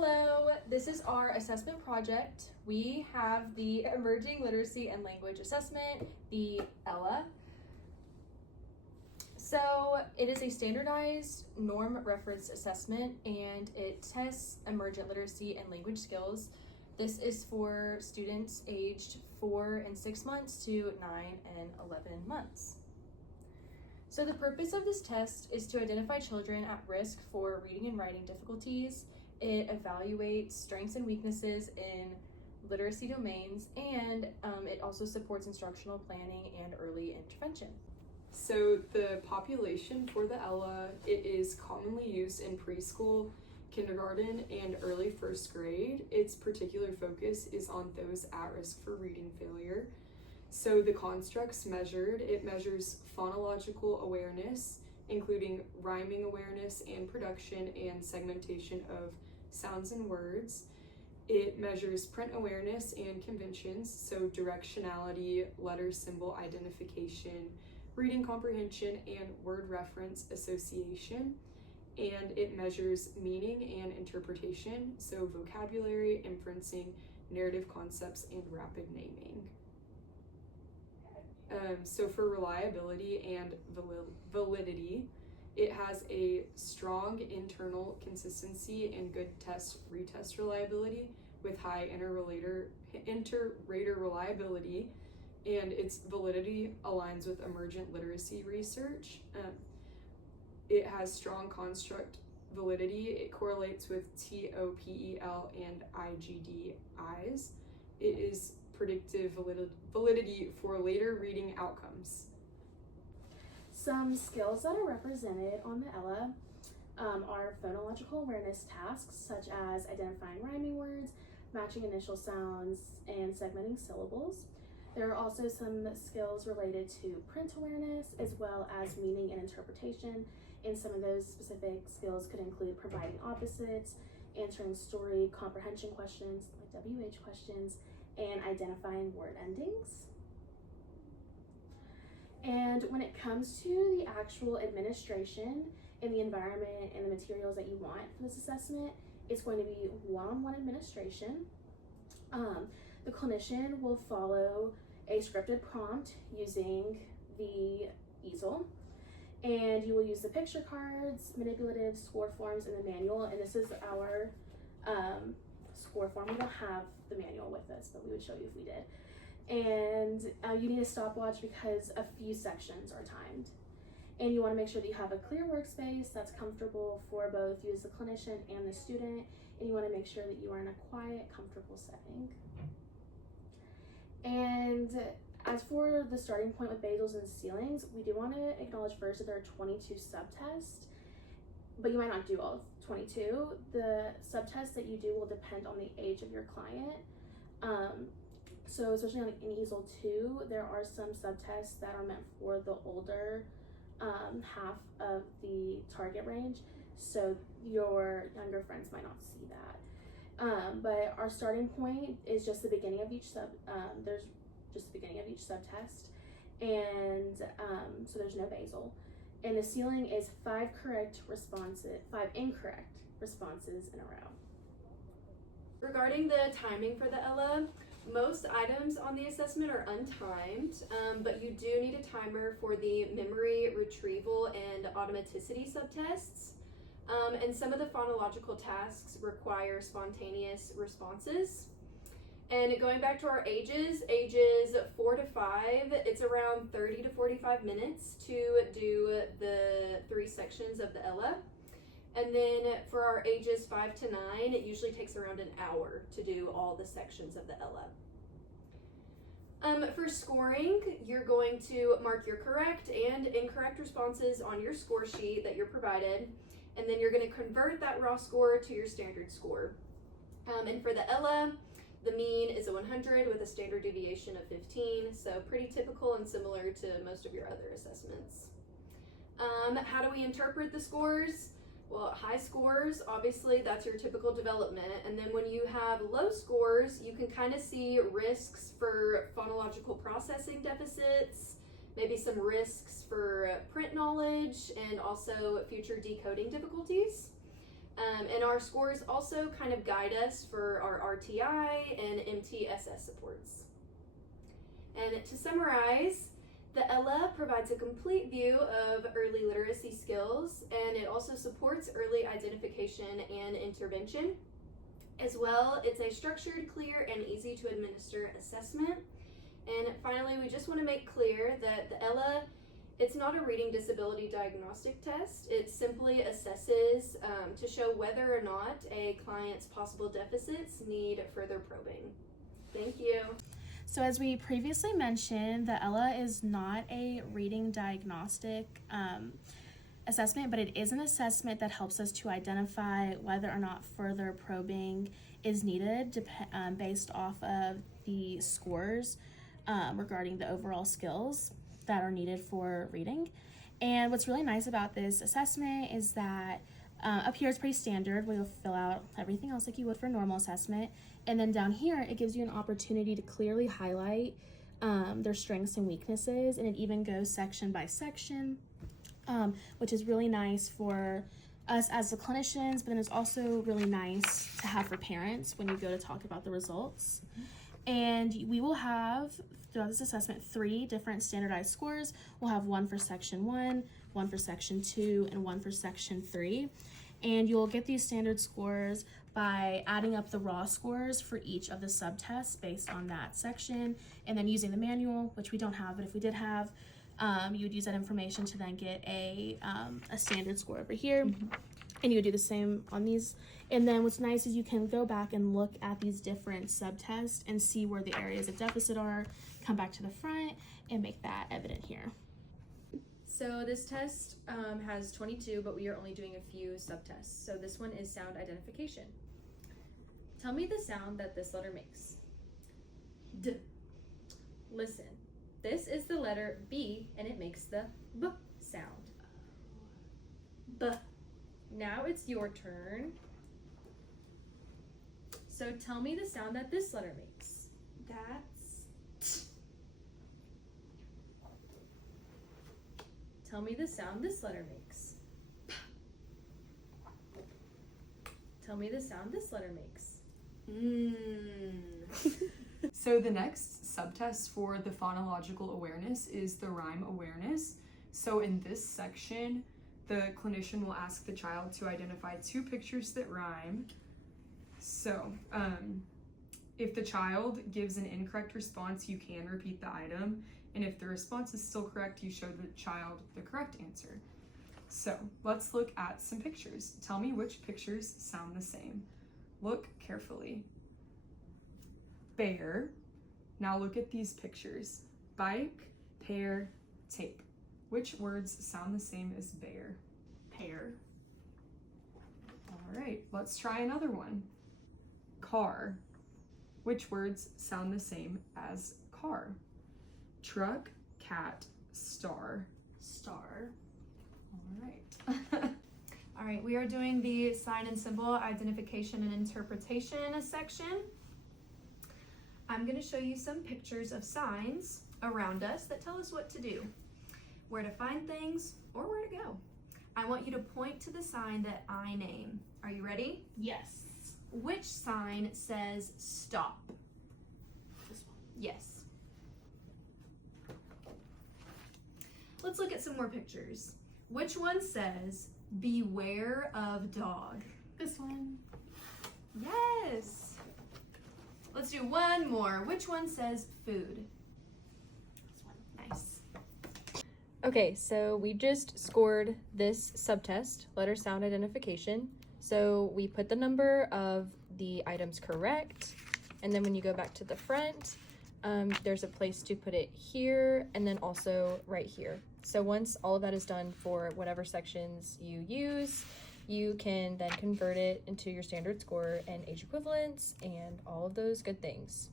Hello, this is our assessment project. We have the Emerging Literacy and Language Assessment, the ELA. So it is a standardized norm reference assessment and it tests emergent literacy and language skills. This is for students aged 4 and 6 months to 9 and 11 months. So the purpose of this test is to identify children at risk for reading and writing difficulties. It evaluates strengths and weaknesses in literacy domains, and it also supports instructional planning and early intervention. So the population for the ELA, it is commonly used in preschool, kindergarten, and early first grade. Its particular focus is on those at risk for reading failure. So the constructs measured, it measures phonological awareness, including rhyming awareness and production and segmentation of sounds and words. It measures print awareness and conventions, so directionality, letter symbol identification, reading comprehension, and word reference association. And it measures meaning and interpretation, so vocabulary, inferencing, narrative concepts, and rapid naming. So for reliability and validity, it has a strong internal consistency and good retest reliability with high inter-rater reliability, and its validity aligns with emergent literacy research. It has strong construct validity. It correlates with TOPEL and IGDIs. It is predictive validity for later reading outcomes. Some skills that are represented on the ELA are phonological awareness tasks, such as identifying rhyming words, matching initial sounds, and segmenting syllables. There are also some skills related to print awareness, as well as meaning and interpretation, and some of those specific skills could include providing opposites, answering story comprehension questions, like WH questions, and identifying word endings. And when it comes to the actual administration and the environment and the materials that you want for this assessment, it's going to be one-on-one administration. The clinician will follow a scripted prompt using the easel, and you will use the picture cards, manipulative score forms, and the manual. And this is our score form. We don't have the manual with us, but we would show you if we did. And you need a stopwatch because a few sections are timed. And you want to make sure that you have a clear workspace that's comfortable for both you as the clinician and the student. And you want to make sure that you are in a quiet, comfortable setting. And as for the starting point with basals and ceilings, we do want to acknowledge first that there are 22 subtests, but you might not do all 22. The subtests that you do will depend on the age of your client. So especially on in EASL 2, there are some subtests that are meant for the older half of the target range, so your younger friends might not see that. But our starting point is just the beginning of each there's just the beginning of each subtest, and so there's no basal. And the ceiling is 5 incorrect responses in a row. Regarding the timing for the ELA, most items on the assessment are untimed, but you do need a timer for the memory, retrieval, and automaticity subtests. And some of the phonological tasks require spontaneous responses. And going back to our ages 4 to 5, it's around 30 to 45 minutes to do the 3 sections of the ELA. And then for our ages 5 to 9, it usually takes around an hour to do all the sections of the ELA. For scoring, you're going to mark your correct and incorrect responses on your score sheet that you're provided, and then you're going to convert that raw score to your standard score. And for the ELA, the mean is a 100 with a standard deviation of 15, so pretty typical and similar to most of your other assessments. How do we interpret the scores? Well, high scores, obviously that's your typical development, and then when you have low scores, you can kind of see risks for phonological processing deficits, maybe some risks for print knowledge, and also future decoding difficulties. And our scores also kind of guide us for our RTI and MTSS supports. And to summarize, the ELA provides a complete view of early literacy skills, and it also supports early identification and intervention. As well, it's a structured, clear, and easy to administer assessment. And finally, we just want to make clear that the ELA, it's not a reading disability diagnostic test. It simply assesses to show whether or not a client's possible deficits need further probing. Thank you. So as we previously mentioned, the ELA is not a reading diagnostic assessment, but it is an assessment that helps us to identify whether or not further probing is needed based off of the scores regarding the overall skills that are needed for reading. And what's really nice about this assessment is that up here it's pretty standard. We'll fill out everything else like you would for a normal assessment. And then down here, it gives you an opportunity to clearly highlight their strengths and weaknesses. And it even goes section by section, which is really nice for us as the clinicians, but then it's also really nice to have for parents when you go to talk about the results. And we will have, throughout this assessment, 3 different standardized scores. We'll have one for section 1, one for section 2, and one for section 3. And you'll get these standard scores by adding up the raw scores for each of the subtests based on that section, and then using the manual, which we don't have, but if we did have, you would use that information to then get a standard score over here. And you would do the same on these. And then what's nice is you can go back and look at these different subtests and see where the areas of deficit are, come back to the front, and make that evident here. So this test has 22, but we are only doing a few subtests. So this one is sound identification. Tell me the sound that this letter makes. D. Listen. This is the letter B, and it makes the B sound. B. Now it's your turn. So tell me the sound that this letter makes. That's T. Tell me the sound this letter makes. P. Tell me the sound this letter makes. So the next subtest for the phonological awareness is the rhyme awareness. So in this section, the clinician will ask the child to identify 2 pictures that rhyme. So if the child gives an incorrect response, you can repeat the item. And if the response is still correct, you show the child the correct answer. So let's look at some pictures. Tell me which pictures sound the same. Look carefully. Bear. Now look at these pictures. Bike, pear, tape. Which words sound the same as bear? Pair. All right, let's try another one. Car. Which words sound the same as car? Truck, cat, star. Star. All right. All right, we are doing the sign and symbol identification and interpretation section. I'm going to show you some pictures of signs around us that tell us what to do, where to find things, or where to go. I want you to point to the sign that I name. Are you ready? Yes. Which sign says stop? This one. Yes. Let's look at some more pictures. Which one says beware of dog? This one. Yes. Let's do one more. Which one says food? This one. Nice. Okay, so we just scored this subtest, letter sound identification. So we put the number of the items correct, and then when you go back to the front, there's a place to put it here and then also right here. So once all of that is done for whatever sections you use, you can then convert it into your standard score and age equivalents and all of those good things.